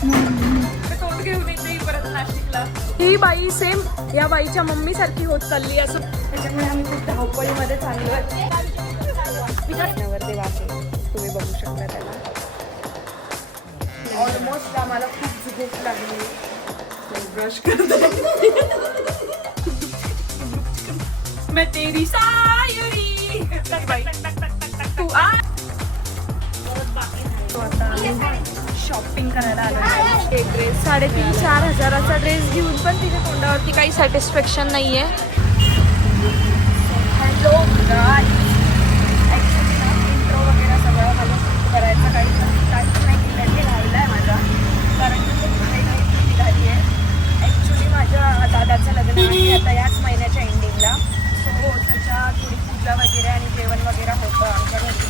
तोंड घेऊन येते परत नाशिकला. ही बाई सेम या बाईच्या मम्मी सारखी होत चालली असं, त्याच्यामुळे आम्ही खूप धावपळीमध्ये चाललोय. वरती वाचे तुम्ही बघू शकता त्याला. ऑलमोस्ट आम्हाला खूप भूक लागली. ब्रश करते मैं तेरी सायुरी. तू आ. शॉपिंग करायला आलो. एक ड्रेस 3,500-4,000 हजाराचा ड्रेस घेऊन पण तिथे तोंडावरती काही सॅटिस्फॅक्शन नाहीये. हॅलो ॲक्च्युली ना इंट्रो वगैरे सगळं मला करायचं काहीच नाही केलं. हे राहिलं आहे माझा, कारण की खूप काही निघाली आहे. ॲक्च्युली माझ्या दादाचं लग्न आहे आता याच महिन्याच्या एंडिंगला. सो त्याच्या थोडी पूजा वगैरे आणि जेवण वगैरे होतं आमच्या घरी.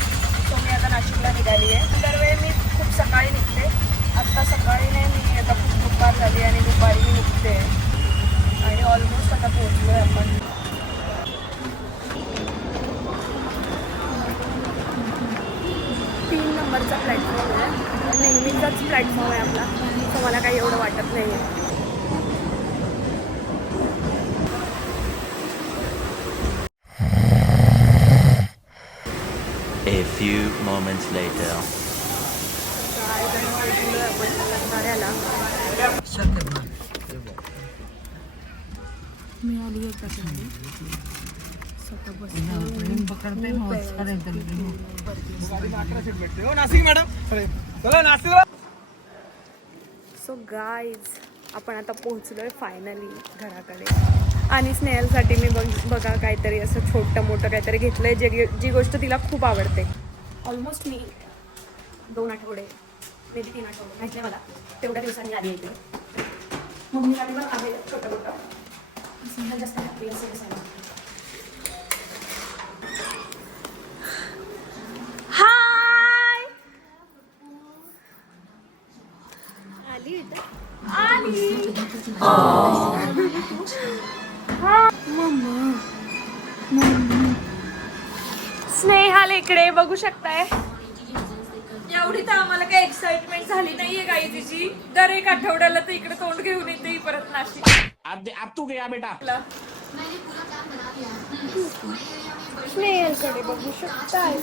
सो मी आता नाशिकला निघाली आहे. दरवेळी मी खूप सकाळी निघते, आत्ता सकाळी नाही, मी आता खूप दुपार झाली आणि दुपारी मी निघते आणि ऑलमोस्ट आता पोहोचलो आहे आपण. 3 नंबरचा प्लॅटफॉर्म आहे, नेहमीचाच प्लॅटफॉर्म आहे आपला, सो मला काही एवढं वाटत नाही आहे. A few moments later. So guys आपण आता पोहोचलोय फायनली घराकडे. आणि स्नेहलसाठी मी बघा काहीतरी असं छोटं मोठं काहीतरी घेतलंय, जी गोष्ट तिला खूप आवडते. ऑलमोस्ट मी 2 आठवडे मे बी 3 आठवडे माहिती मला तेवढ्या दिवसांनी आली येते. मम्मीसाठी पण आहे छोटं मोठं जास्त हॅपी असेल. हाय आली स्नेहाल इकडे बघू शकताय. एवढी तर आम्हाला काही एक्साइटमेंट झाली नाहीये काही तिची. दर 1 आठवड्याला तर इकडे तोंड घेऊन येते परत नाशिक. अब तू गया बेटा. स्नेहलकडे बघू शकताय.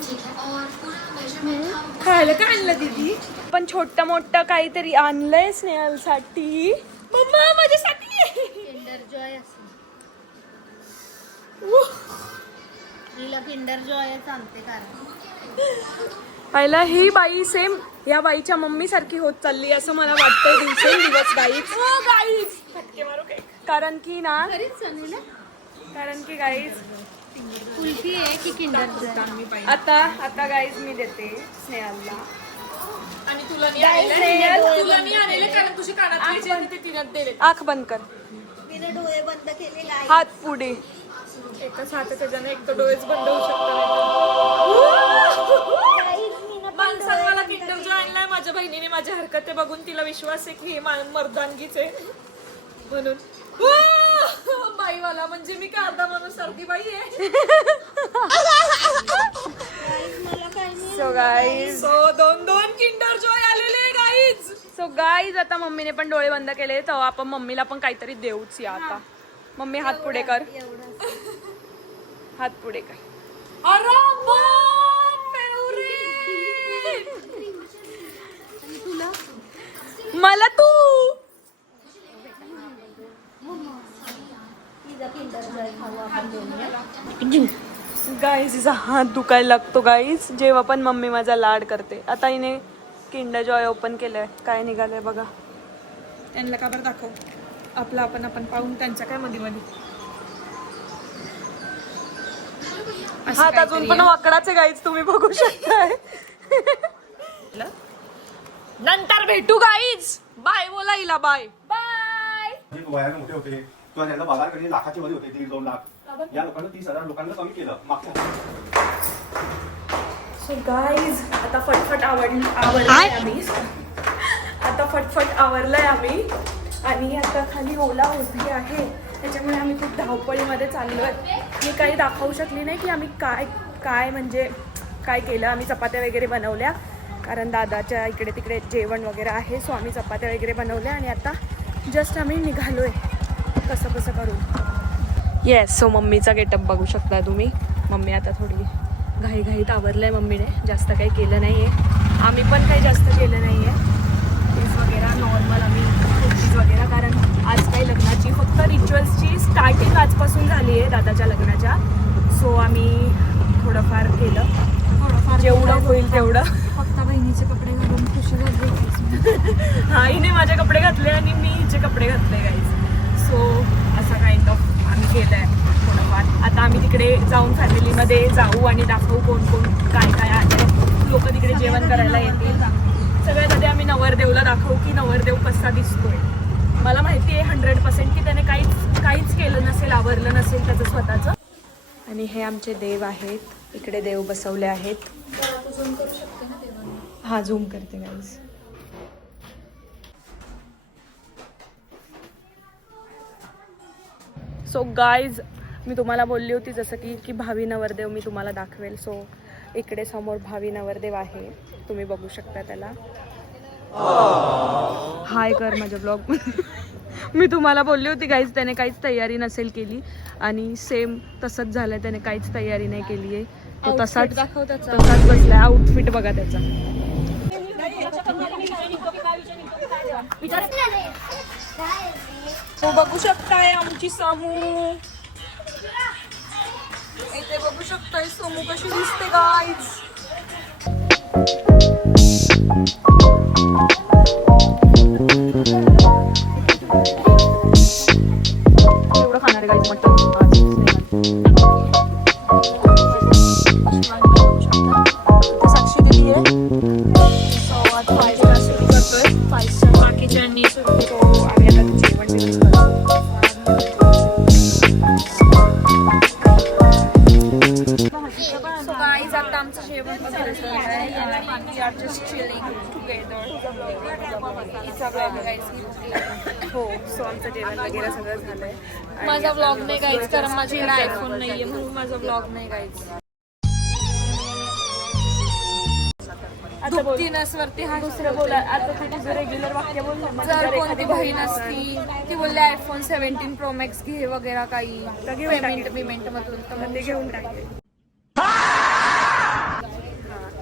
खायला काय आणलं दीदी? पण छोट मोठं काहीतरी आणलंय स्नेहलसाठी. मम्मा माझ्यासाठी किंडर जॉय असेल. तिला किंडर जॉय सांगते कारण पहिला ही बाई सेम या बाईच्या मम्मी सारखी होत चालली असं मला वाटतंय दिवसेंदिवस गाईज. कारण की ना गाईज कुल्फी आहे की किंडर जॉय. आता गाईज मी देते स्नेहलला. आणि तुला नाही आणले कारण तुझे कानातले आँख बंद कर, तिने डोळे बंद केले. हात पुढे. एकच हात त्याच्याने एक तर डोळेच बंद होऊ शकतात. माणसाने मला किंडर जॉय आणलाय. माझ्या बहिणीने माझ्या हरकते बघून तिला विश्वास आहे की हे मर्दानगीच आहे म्हणून. बाईवाला म्हणजे मी का अर्धा माणूस सारखी बाई आहे. सो गाईज 2 किंडर जॉय आलेले गाईज. सो गाईज आता मम्मीने पण डोळे बंद केले तर आपण मम्मीला पण काहीतरी देऊच या आता. मम्मी हात पुढे कर, हात पुढे कर. मला तू गाईज हिचा हात दुखायला लागतो गाईज जेव्हा पण मम्मी माझा लाड करते. आता हिने किंडर जॉय ओपन केलंय, काय निघालंय बघा. त्यांना का बरं दाखव. आपलं आपण पाहून त्यांच्या काय मध्ये हात अजून पण वाकडाचे गाईज तुम्ही बघू शकताय. नंतर भेटू गाईज. बाय बोला हिला, बाय बाय. वयाने मोठे होते किंवा त्यांना पगार कधी लाखाच्या मध्ये होते, 1.5-2 लाख. या लोकांना 30,000 लोकांना कमी केलं मागच्या. सो गाईज आता फटफट आवरलंय आम्ही. आता फटफट आवरलंय आम्ही आणि आता खाली ओला होती आहे, त्याच्यामुळे आम्ही खूप धावपळीमध्ये चाललोय. मी काही दाखवू शकली नाही की आम्ही काय म्हणजे काय केलं. आम्ही चपात्या वगैरे बनवल्या कारण दादाच्या इकडे तिकडे जेवण वगैरे आहे. सो आम्ही चपात्या वगैरे बनवल्या आणि आता जस्ट आम्ही निघालो आहे कसं कसं करून. येस, सो मम्मीचा गेटअप बघू शकता तुम्ही. मम्मी आता थोडी घाईघाईत आवरलं आहे मम्मीने, जास्त काही केलं नाही आहे. आम्ही पण काही जास्त केलं नाही आहे. केस वगैरे नॉर्मल आम्ही कुर्तीज वगैरे, कारण आज काही लग्नाची फक्त रिच्युअल्सची स्टार्टिंग आजपासून झाली आहे दादाच्या लग्नाच्या. सो आम्ही थोडंफार केलं, जेवढं होईल तेवढं. फक्त बहिणीचे कपडे घालून खुशी झाली. हा, हिने माझे कपडे घातले आणि मी हिचे कपडे घातले गाईज. सो असं काइंड ऑफ आम्ही केलं आहे थोडंफार. आता आम्ही तिकडे जाऊन फॅमिलीमध्ये जाऊ आणि दाखवू कोण कोण काय काय आहे. लोक तिकडे जेवण करायला येतील. सगळ्यात आधी आम्ही नवरदेवला दाखवू की नवरदेव कसा दिसतोय. मला माहिती आहे 100% की त्याने काहीच केलं नसेल, आवरलं नसेल त्याचं स्वतःचं. आणि हे आमचे देव आहेत, इकडे देव बसवले आहेत. हा, झूम करते गाईज. सो गाईज, मी तुम्हाला बोलली होती जसं की भावी नवरदेव मी तुम्हाला दाखवेल. सो इकडे समोर भावी नवरदेव आहे, तुम्ही बघू शकता त्याला. हाय कर माझ्या ब्लॉग. मी तुम्हाला बोलली होती गाईज त्याने काहीच तयारी नसेल केली आणि सेम तसंच झालंय. त्याने काहीच तयारी नाही केली आहे. तो तसाच बसलाय. आउटफिट बघा त्याचा. तो बघू शकताय आमची समू. इथे बघू शकताय समू कशी दिसते गाईज. एवढं खाणार आहे गाईज मटन. साक्षी दिली आहे. सो आता 5 स्टार सुरू करतोय. 5 स्टार बाकीच्यांनी सुरू. सो आम्ही आता जेवण करतो. सो गाईज, आता आमचं जेवण झालं आहे. We are just chilling together. हो, सो आमचं जेवण वगैरे सगळं झालंय. माझा व्लॉग नाही गाईज, कारण माझ्याकडे आयफोन नाहीये म्हणून माझा व्लॉग नाही गाईज. वरती हा दुसरं बोला. आता ते तुझं रेग्युलर वाक्य बोल. जर कोणती बहीण असती ती बोलले आयफोन 17 प्रो मॅक्स घे वगैरे काही पेमेंट मधून, तर मग ते घेऊन टाकेल.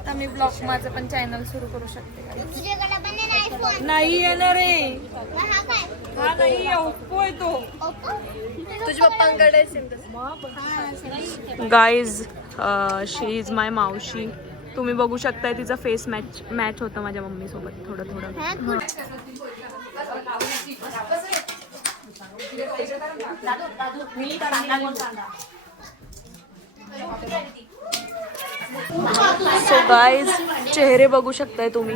तर मी ब्लॉग माझं पण चॅनल सुरू करू शकते. तुझ्याकडे पण आहे आयफोन? नाही येणार रे. हा काय? हा नाही, ओप्पो आहे तो. तुझ्या पप्पांकडे गाईज, शी इज माय मावशी. तुम्ही बघू शकताय तिचा फेस मॅच होतं माझ्या मम्मी सोबत थोडं थोडं. सो गाईज, चेहरे बघू शकताय तुम्ही.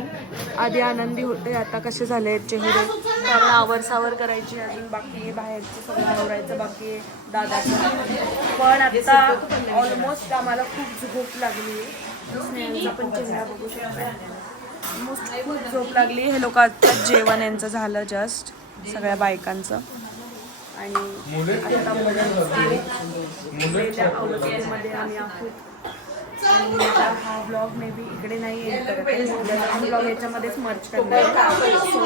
आधी आनंदी होते, आता कसे झाले चेहरे. कारण आवरसावर करायची अजून बाकी आहे, बाहेरचं सगळं आवरायचं बाकी आहे दादाचं. पण आता ऑलमोस्ट आम्हाला खूप झोप लागली आहे. स्नेहलचा पण चेहरा बघू शकता. ऑलमोस्ट खूप झोप लागली. हे लोक आता जेवण यांचं झालं जस्ट, सगळ्या बायकांचं. आणि आता मध्ये आम्ही आहोत. आणि हा ब्लॉग मे बी इकडे नाही येत, ब्लॉग याच्यामध्येच मर्च करणार आहे. सो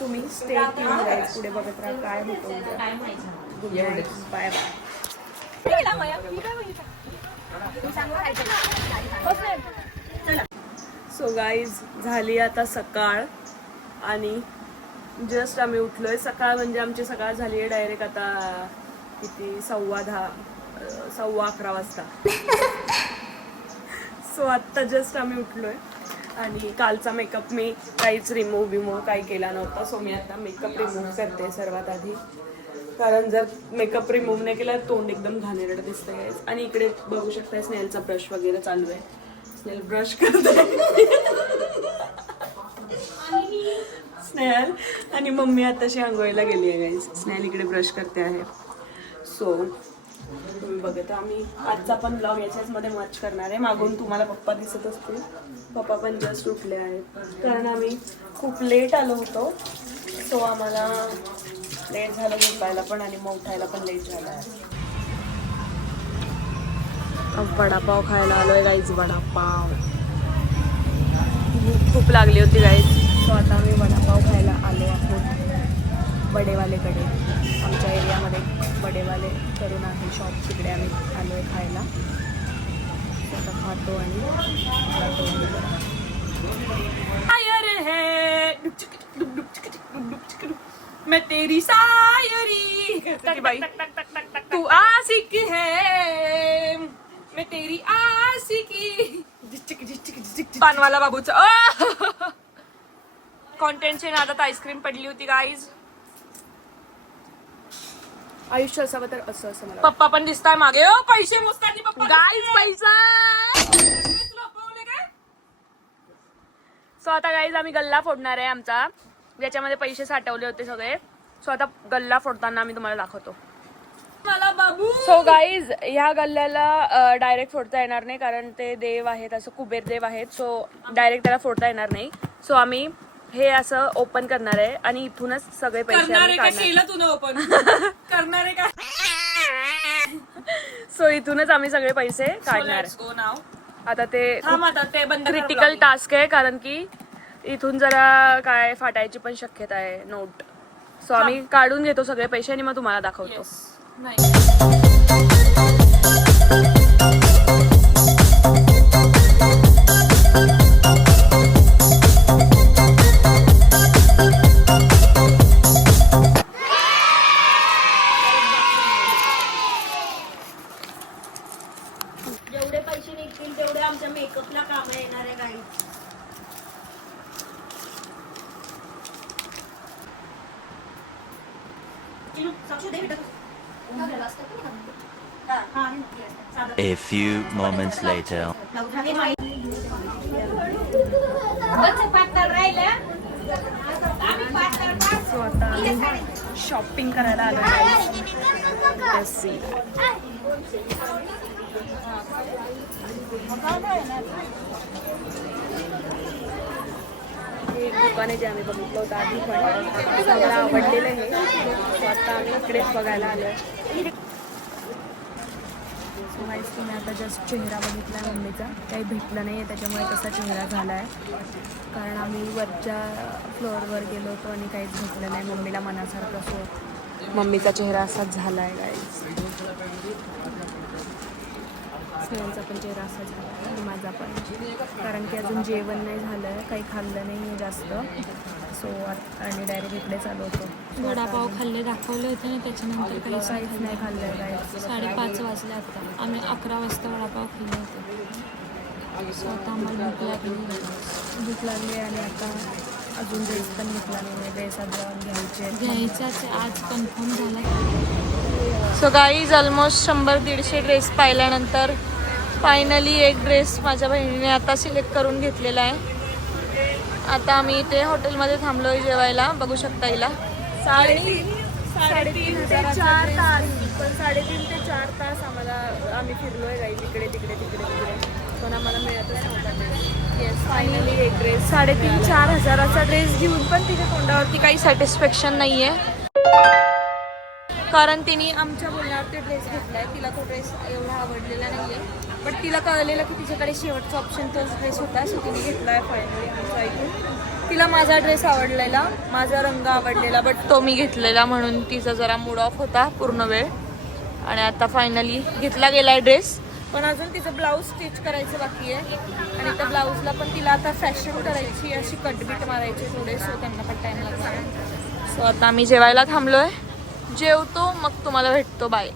तुम्ही स्टे ट्यून गाईज, पुढे बघत राहा काय होतं उद्या. Good night, bye bye. So guys, झाली आता सकाळ आणि जस्ट आम्ही उठलोय. सकाळ म्हणजे आमची सकाळ झाली आहे डायरेक्ट आता किती 11:15 वाजता. सो आत्ता जस्ट आम्ही उठलोय आणि कालचा मेकअप मी काहीच रिमूव्ह काही केला नव्हता. सो मी आता मेकअप रिमूव्ह करते सर्वात आधी, कारण जर मेकअप रिमूव्ह नाही केला तोंड एकदम घाणेरडं दिसतंय. आणि इकडे बघू शकता स्नेलचा ब्रश वगैरे चालू आहे. स्नेल ब्रश करते. स्नेहल आणि मम्मी आताशी आंघोळीला गेली आहे गाईज. स्नेहल इकडे ब्रश करते आहे. सो तुम्ही बघत, आम्ही आजचा पण ब्लॉग याच्याच मध्ये मर्च करणार आहे. मागून तुम्हाला पप्पा दिसत असतील. पप्पा पण जस्ट उठले आहेत, कारण आम्ही खूप लेट आलो होतो. सो आम्हाला लेट झालं झोपायला पण आणि मग उठायला पण लेट झालं. वडापाव खायला आलोय गाईज. वडापाव भूक खूप लागली होती गाईज. सो आता आम्ही वडापाव खायला आलो आहोत बडेवालेकडे. आमच्या एरियामध्ये बडेवाले करून आहे शॉप, तिकडे आम्ही आलो आहे खायला. आता खातो आणि जातो. मैं तेरी सायरी बाई तू आशिक है मैं तेरी आशिकी. पानवाला बाबूचा कॉन्टेंटची नादात आईस्क्रीम पडली होती गाईज. आयुष्य असावं तर असं असं मला पप्पा पण दिसताय मागे. पैसे मोजतानी पप्पा गाईज पैसा. सो आता गाईज आम्ही गल्ला फोडणार आहे आमचा, ज्याच्यामध्ये पैसे साठवले होते सगळे. सो आता गल्ला फोडताना आम्ही तुम्हाला दाखवतो. मला बाबू. सो गाईज ह्या गल्ल्याला डायरेक्ट फोडता येणार नाही, कारण ते देव आहेत, असं कुबेर देव आहेत. सो डायरेक्ट त्याला फोडता येणार नाही. सो आम्ही हे असं ओपन करणार आहे आणि इथूनच सगळे पैसे करणारे आम्ही का काढणार. केलं तुला ओपन करणारे का. सो इथूनच आम्ही सगळे पैसे काढणार. Let's go now. आता ते थांब आता ते बंद कर क्रिटिकल vlogging. टास्क आहे, कारण की इथून जरा काय फाटायची पण शक्यता आहे नोट. सो आम्ही काढून घेतो सगळे पैसे आणि मग तुम्हाला दाखवतो. Yes. नाही. जेवढे पैसे निघतील तेवढे आमच्या मेकअपला काम येणार आहे गाडी. A few moments later. So आता आम्ही शॉपिंग करायला आलो आहे. हे दुकान आहे जे आम्ही बघितलं होतं आधी, पण मला आवडलेलं आहे. सो आता आम्ही इकडेच बघायला आलो आहे. तुम्ही आता जस्ट चेहरा बघितला आहे मम्मीचा, काही भेटलं नाही आहे त्याच्यामुळे तसा चेहरा झाला आहे. कारण आम्ही वरच्या फ्लोअरवर गेलो होतो आणि काहीच भेटलं नाही मम्मीला मनासारखं. सो मम्मीचा चेहरा असाच झाला आहे गाईज. सगळ्यांचा पण चेहरा असा झाला आहे आणि माझा पण, कारण की अजून जेवण नाही झालं आहे, काही खाल्लं नाही आहे जास्त. सो आणि डायरेक्ट इकडे चालू होतो. वडापाव खाल्ले दाखवले होते ना, त्याच्यानंतर काहीच काहीच नाही खाल्लं आहे गाईज. 5:30 वाजले आता. आम्ही 11 वाजता वडापाव खाल्ले होते. सो आता आम्हाला भूक लागली आणि आता अजून ड्रेस पण घेतला नाही. ड्रेस अजून घ्यायचाच आज कन्फर्म झाला. सो गाईज ऑलमोस्ट 100-150 ड्रेस पाहिल्यानंतर फायनली एक ड्रेस माझ्या बहिणीने आता सिलेक्ट करून घेतलेला आहे. आता आम्ही इथे हॉटेलमध्ये थांबलो आहे जेवायला. बघू शकता हिला 3.5 ते 4 तास, पण 3.5 ते 4 तास आम्ही फिरलो आहे गाईज, इकडे तिकडे पण आम्हाला मिळतच नव्हता. येस फायनली एक ड्रेस 3,500-4 हजाराचा ड्रेस घेऊन पण तिच्या तोंडावरती काही सॅटिस्फॅक्शन नाही आहे, कारण तिने आमच्या बोलण्यावरती ड्रेस घेतला आहे. तिला तो ड्रेस एवढा आवडलेला नाही आहे, बट तिला कळलेलं की तिच्याकडे शेवटचा ऑप्शन तोच ड्रेस होता. सो तिने घेतला आहे फायनली आमचा ऐकून. तिला माझा ड्रेस आवडलेला, माझा रंग आवडलेला, बट तो मी घेतलेला, म्हणून तिचा जरा मूड ऑफ होता पूर्ण वेळ. आणि आता फायनली घेतला गेला आहे ड्रेस, पण अजून तिचं ब्लाऊज स्टिच करायचं बाकी आहे. आणि त्या ब्लाऊजला पण तिला आता फॅशन करायची, अशी कटबीट मारायची थोडे. सो त्यांना पण टाईम लागला. सो आता आम्ही जेवायला थांबलो आहे, जेवतो मग तुम्हाला भेटतो. बाय.